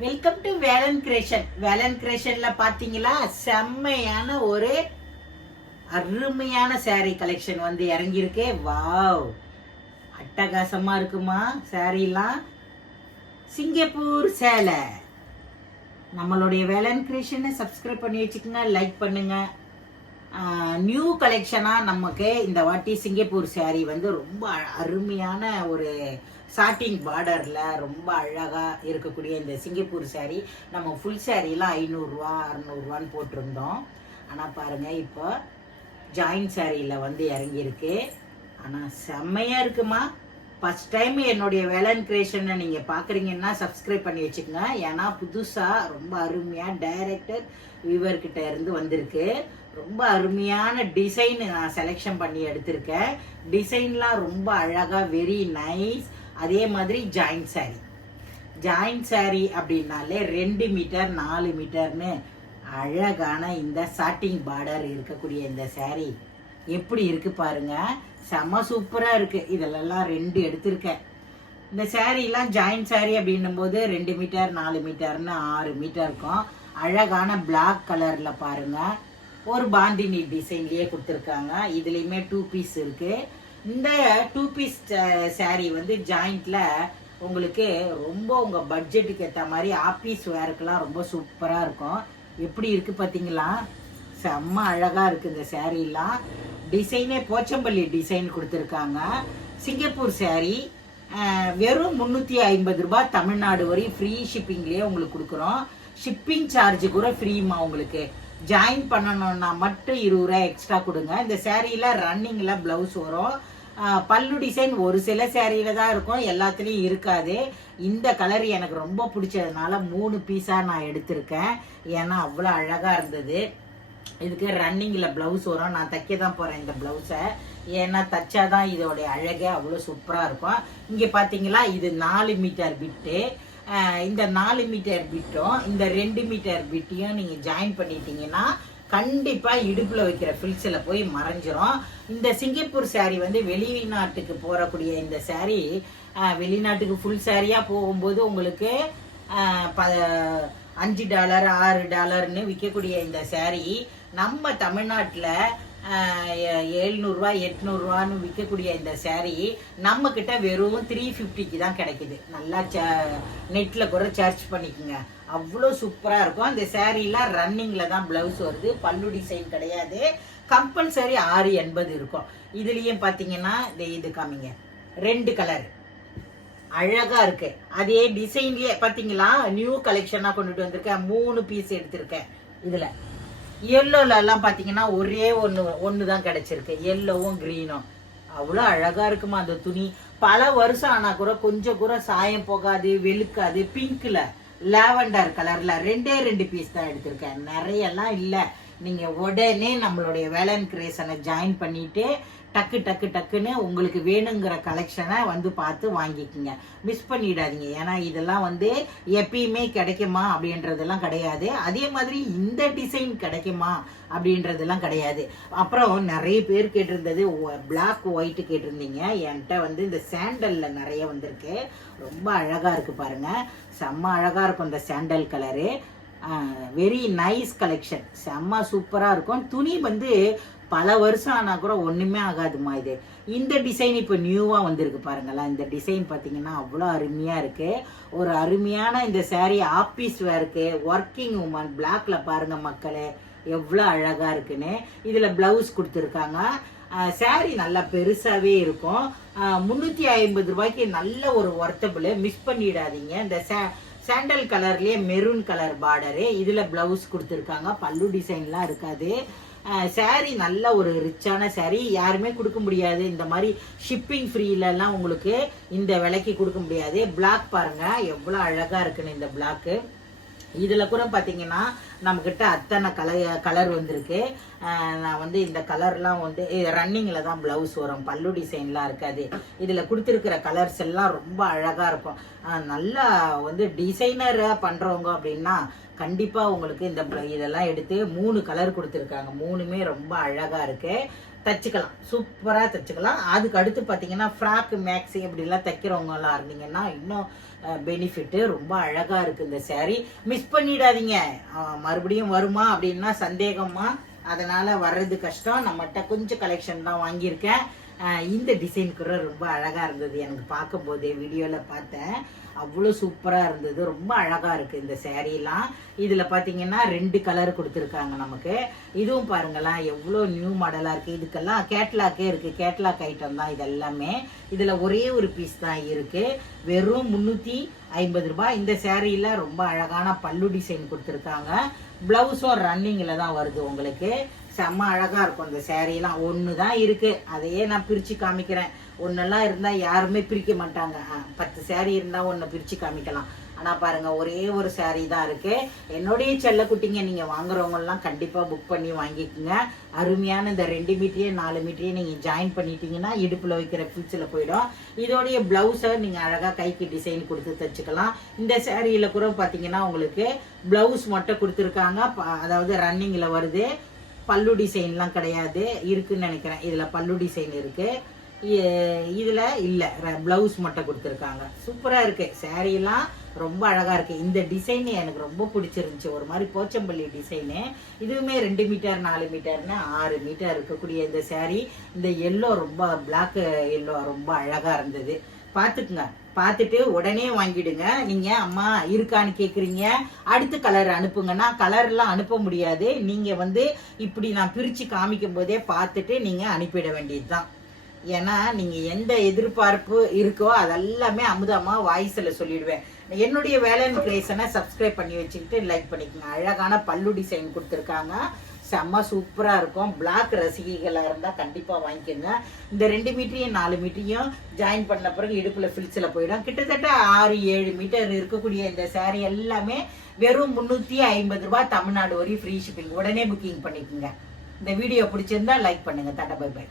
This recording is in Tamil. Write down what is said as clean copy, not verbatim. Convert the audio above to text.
Welcome to Velan creation. Velan கிரியேஷன்ல பாத்தீங்களா, செம்மையான ஒரு அருமையான saree கலெக்ஷன் வந்து இறங்கியிருக்கு. வாவ், அட்டகாசமா இருக்குமா சாரீலாம். சிங்கப்பூர் சேலை. நம்மளுடைய வேலன் கிரியேஷனை சப்ஸ்கிரைப் பண்ணி வச்சுக்கோங்க, லைக் பண்ணுங்க. நியூ கலெக்ஷனாக நமக்கு இந்த வாட்டி சிங்கப்பூர் saree வந்து ரொம்ப அருமையான ஒரு சாட்டிங் பார்டரில் ரொம்ப அழகாக இருக்கக்கூடிய இந்த சிங்கப்பூர் saree. நம்ம ஃபுல் சாரீலாம் 500 600 போட்டிருந்தோம். ஆனால் பாருங்கள், இப்போ ஜாயின் சாரியில் வந்து இறங்கியிருக்கு. ஆனால் செம்மையாக இருக்குமா. ஃபஸ்ட் டைம் என்னுடைய வேலன் கிரியேஷனை நீங்கள் பார்க்குறீங்கன்னா சப்ஸ்கிரைப் பண்ணி வச்சுக்கோங்க. ஏன்னா புதுசாக ரொம்ப அருமையாக டைரக்டர் வியூவர்கிட்ட இருந்து வந்திருக்கு. ரொம்ப அருமையான டிசைன் நான் செலெக்ஷன் பண்ணி எடுத்திருக்கேன். டிசைன்லாம் ரொம்ப அழகாக, வெரி நைஸ். அதே மாதிரி ஜாயிண்ட் சாரீ அப்படின்னாலே 2 மீட்டர் 4 மீட்டர்னு அழகான இந்த சாட்டிங் பார்டர் இருக்கக்கூடிய இந்த saree எப்படி இருக்கு பாருங்க. செம சூப்பராக இருக்கு. இதிலெல்லாம் 2 எடுத்திருக்கேன். இந்த சாரீலாம் ஜாயிண்ட் saree அப்படின்னும் போது 2 மீட்டர் 4 மீட்டர்னு 6 மீட்டர் இருக்கும். அழகான பிளாக் கலரில் பாருங்க, ஒரு பாந்தினி டிசைன்லேயே கொடுத்துருக்காங்க. இதுலேயுமே 2 பீஸ் இருக்கு. இந்த 2 பீஸ் saree வந்து ஜாயிண்ட்ல உங்களுக்கு ரொம்ப உங்கள் பட்ஜெட்டுக்கு ஏற்ற மாதிரி ஆஃபீஸ் வேருக்கெல்லாம் ரொம்ப சூப்பராக இருக்கும். எப்படி இருக்கு பார்த்தீங்களா, செம்ம அழகாக இருக்குது இந்த சாரீலாம். டிசைனே போச்சம்பள்ளி டிசைன் கொடுத்துருக்காங்க. சிங்கப்பூர் saree வெறும் 350 ரூபாய். தமிழ்நாடு வரை ஃப்ரீ ஷிப்பிங்லேயே உங்களுக்கு கொடுக்குறோம். ஷிப்பிங் சார்ஜ் கூட ஃப்ரீமா. உங்களுக்கு ஜாயின் பண்ணணும்னா மட்டும் 20 ரூபாய் எக்ஸ்ட்ரா கொடுங்க. இந்த சாரியில் ரன்னிங்கில் ப்ளவுஸ் வரும். பல்லு டிசைன் ஒரு சில சாரியில தான் இருக்கும், எல்லாத்துலேயும் இருக்காது. இந்த கலர் எனக்கு ரொம்ப பிடிச்சதுனால 3 பீஸாக நான் எடுத்திருக்கேன். ஏன்னா அவ்வளோ அழகாக இருந்தது. இதுக்கு ரன்னிங்கில் ப்ளவுஸ் வரும். நான் தைக்க தான் போகிறேன் இந்த ப்ளவுஸை. ஏன்னா தைச்சாதான் இதோடைய அழகே அவ்வளோ சூப்பராக இருக்கும். இங்கே பார்த்தீங்களா, இது 4 மீட்டர் பிட்டு. இந்த 4 மீட்டர் பிட்டும் இந்த 2 மீட்டர் பிட்டையும் நீங்கள் ஜாயின் பண்ணிட்டீங்கன்னா கண்டிப்பாக இடுப்பில் வைக்கிற ஃபில்ஸில் போய் மறைஞ்சிரும். இந்த சிங்கப்பூர் saree வந்து வெளிநாட்டுக்கு போகக்கூடிய இந்த saree, வெளிநாட்டுக்கு ஃபுல் சாரியாக போகும்போது உங்களுக்கு $5 $6ன்னு விற்கக்கூடிய இந்த saree நம்ம தமிழ்நாட்டில் 700 800 விற்கக்கூடிய இந்த saree நம்ம கிட்ட வெறும் 350 தான் கிடைக்குது. நல்லா நெட்டில் கூட சர்ச் பண்ணிக்கோங்க, அவ்வளோ சூப்பராக இருக்கும். இந்த சாரீலாம் ரன்னிங்கில் தான் ப்ளவுஸ் வருது, பல்லு டிசைன் கிடையாது. கம்பல்சரி 680 இருக்கும். இதுலேயும் பார்த்தீங்கன்னா இது காமிங்க, 2 கலர் அழகா இருக்கு. அதே டிசைன்லயே பார்த்தீங்களா, நியூ கலெக்ஷனாக கொண்டுட்டு வந்திருக்கேன். 3 பீஸ் எடுத்திருக்கேன். இதில் எல்லோலலாம் பார்த்தீங்கன்னா ஒரே ஒன்று தான் கிடைச்சிருக்கு, எல்லோவும் க்ரீனும். அவ்வளோ அழகாக இருக்குமா அந்த துணி. பல வருஷம் ஆனால் கூட கொஞ்சம் கூட சாயம் போகாது, வெளுக்காது. பிங்க்கில் லாவெண்டர் கலரில் 2 பீஸ் தான் எடுத்திருக்கேன், நிறையெல்லாம் இல்லை. நீங்கள் உடனே நம்மளுடைய வேலன் கிரியேஷனை ஜாயின் பண்ணிவிட்டு டக்குன்னு உங்களுக்கு வேணுங்கிற கலெக்ஷனை வந்து பார்த்து வாங்கிக்கோங்க, மிஸ் பண்ணிடாதீங்க. ஏன்னா இதெல்லாம் வந்து எப்பயுமே கிடைக்குமா அப்படின்றதெல்லாம் கிடையாது. அதே மாதிரி இந்த டிசைன் கிடைக்குமா அப்படின்றதெல்லாம் கிடையாது. அப்புறம் நிறைய பேர் கேட்டிருந்தது பிளாக் ஒயிட் கேட்டிருந்தீங்க. என்கிட்ட வந்து இந்த சாண்டலில் நிறைய வந்திருக்கு. ரொம்ப அழகாக இருக்குது பாருங்கள், செம்ம அழகாக இருக்கும் இந்த sandal colour. Very nice collection, செம்ம சூப்பராக இருக்கும். துணி வந்து பல வருஷம் ஆனால் கூட ஒன்றுமே ஆகாதுமா இது. இந்த டிசைன் இப்போ நியூவாக வந்திருக்கு பாருங்களா. இந்த டிசைன் பார்த்தீங்கன்னா அவ்வளோ அருமையாக இருக்குது. ஒரு அருமையான இந்த saree ஆஃபீஸ் வேருக்கு, ஒர்க்கிங் உமன். பிளாக்ல பாருங்கள் மக்களே, எவ்வளோ அழகாக இருக்குன்னு. இதில் ப்ளவுஸ் கொடுத்துருக்காங்க. saree நல்லா பெருசாகவே இருக்கும். 350 ரூபாய்க்கு நல்ல ஒரு ஒர்த்தபிள், மிஸ் பண்ணிடாதீங்க. இந்த சாண்டல் கலர்லேயே மெரூன் கலர் பார்டரு. இதில் ப்ளவுஸ் கொடுத்துருக்காங்க, பல்லு டிசைன்லாம் இருக்காது. saree நல்ல ஒரு ரிச்சான saree, யாருமே கொடுக்க முடியாது. இந்த மாதிரி ஷிப்பிங் ஃப்ரீலலாம் உங்களுக்கு இந்த விலைக்கு கொடுக்க முடியாது. பிளாக் பாருங்கள் எவ்வளோ அழகாக இருக்குன்னு இந்த பிளாக்கு. இதில் கூட பார்த்தீங்கன்னா நம்மக்கிட்ட அத்தனை கலர் வந்திருக்கு. நான் வந்து இந்த கலர்லாம் வந்து ரன்னிங்கில் தான் ப்ளவுஸ் வரும், பல்லு டிசைன்லாம் இருக்காது. இதில் கொடுத்துருக்கிற கலர்ஸ் எல்லாம் ரொம்ப அழகாக இருக்கும். நல்லா வந்து டிசைனராக பண்ணுறவங்க அப்படின்னா கண்டிப்பாக உங்களுக்கு இதெல்லாம் எடுத்து 3 கலர் கொடுத்துருக்காங்க. 3மே ரொம்ப அழகாக இருக்குது. தச்சுக்கலாம், சூப்பராக தச்சுக்கலாம். அதுக்கு அடுத்து பார்த்தீங்கன்னா ஃப்ராக்கு மேக்ஸி இப்படிலாம் தைக்கிறவங்கலாம் இருந்தீங்கன்னா இன்னும் பெனிஃபிட்டு. ரொம்ப அழகாக இருக்குது இந்த சேரீ. மிஸ் பண்ணிடாதீங்க. மறுபடியும் வருமா அப்படின்னா சந்தேகமா, அதனால் வர்றது கஷ்டம். நம்மகிட்ட கொஞ்சம் கலெக்ஷன் தான் வாங்கியிருக்கேன். இந்த டிசைன் கூட ரொம்ப அழகாக இருந்தது. எனக்கு பார்க்கும் போதே வீடியோவில் பார்த்தேன், அவ்வளோ சூப்பராக இருந்தது. ரொம்ப அழகாக இருக்குது இந்த சேரீலாம். இதில் பார்த்தீங்கன்னா 2 கலர் கொடுத்துருக்காங்க நமக்கு. இதுவும் பாருங்களேன் எவ்வளோ நியூ மாடலாக இருக்குது. இதுக்கெல்லாம் கேட்லாக்கே இருக்குது, கேட்லாக் ஐட்டம் தான் இது எல்லாமே. இதில் ஒரே ஒரு பீஸ் தான் இருக்குது, வெறும் 350 ரூபாய். இந்த சேரீயில் ரொம்ப அழகான பல்லு டிசைன் கொடுத்துருக்காங்க. ப்ளவுஸும் ரன்னிங்கில் தான் வருது உங்களுக்கு. செம்ம அழகாக இருக்கும் இந்த சேரீலாம். ஒன்று தான் இருக்குது, அதையே நான் பிரித்து காமிக்கிறேன். ஒன்றெல்லாம் இருந்தால் யாருமே பிரிக்க மாட்டாங்க. 10 சேரீ இருந்தால் ஒன்று பிரித்து காமிக்கலாம். ஆனால் பாருங்கள் ஒரே ஒரு சேரீ தான் இருக்குது. என்னுடைய செல்லக்குட்டிங்க நீங்கள் வாங்குறவங்கலாம் கண்டிப்பாக புக் பண்ணி வாங்கிக்கோங்க. அருமையான இந்த 2 மீட்டரையும் 4 மீட்டரையும் நீங்கள் ஜாயின் பண்ணிட்டீங்கன்னா இடுப்பில் வைக்கிற ஃபில்ஸில் போயிடும். இதோடைய ப்ளவுஸை நீங்கள் அழகாக கைக்கு டிசைன் கொடுத்து தைச்சிக்கலாம். இந்த சேரீயில் கூட பார்த்தீங்கன்னா உங்களுக்கு ப்ளவுஸ் மட்டும் கொடுத்துருக்காங்க, அதாவது ரன்னிங்கில் வருது. பல்லு டிசைன்லாம் கிடையாது, இருக்குன்னு நினைக்கிறேன். இதில் பல்லு டிசைன் இருக்குது, இதில் இல்லை, ப்ளவுஸ் மட்டும் கொடுத்துருக்காங்க. சூப்பராக இருக்குது சேரீலாம், ரொம்ப அழகாக இருக்குது. இந்த டிசைன் எனக்கு ரொம்ப பிடிச்சிருந்துச்சி, ஒரு மாதிரி போச்சம்பள்ளி டிசைனு. இதுவுமே 2 மீட்டர் 4 மீட்டர்னு 6 மீட்டர் இருக்கக்கூடிய இந்த சேரீ. இந்த எல்லோ ரொம்ப பிளாக் எல்லோ ரொம்ப அழகாக இருந்தது. பார்த்துக்குங்க, பார்த்துட்டு உடனே வாங்கிடுங்க. நீங்கள் அம்மா இருக்கான்னு கேட்குறீங்க, அடுத்த கலர் அனுப்புங்கன்னா கலர்லாம் அனுப்ப முடியாது. நீங்கள் இப்படி நான் பிரித்து காமிக்கும் போதே பார்த்துட்டு நீங்கள் அனுப்பிட வேண்டியது தான். ஏன்னா நீங்கள் எந்த எதிர்பார்ப்பு இருக்கோ அதெல்லாமே அமுதமா வாய்ஸில் சொல்லிடுவேன். என்னுடைய வேலன் கிரியேஷனை சப்ஸ்கிரைப் பண்ணி வச்சுக்கிட்டு லைக் பண்ணிக்கோங்க. அழகான பல்லு டிசைன் கொடுத்துருக்காங்க, செம்ம சூப்பராக இருக்கும். பிளாக் ரசிகைகளாக இருந்தால் கண்டிப்பாக வாங்கிக்கோங்க. இந்த 2 மீட்டரையும் 4 மீட்டரையும் ஜாயின் பண்ண பிறகு இடுப்பில் ஃபில்ஸில் போயிடும். கிட்டத்தட்ட 6-7 மீட்டர் இருக்கக்கூடிய இந்த சேரீ எல்லாமே வெறும் 350 ரூபாய். தமிழ்நாடு வரையும் ஃப்ரீ ஷிப்பிங். உடனே புக்கிங் பண்ணிக்கோங்க. இந்த வீடியோ பிடிச்சிருந்தா லைக் பண்ணுங்கள். Tata bye by.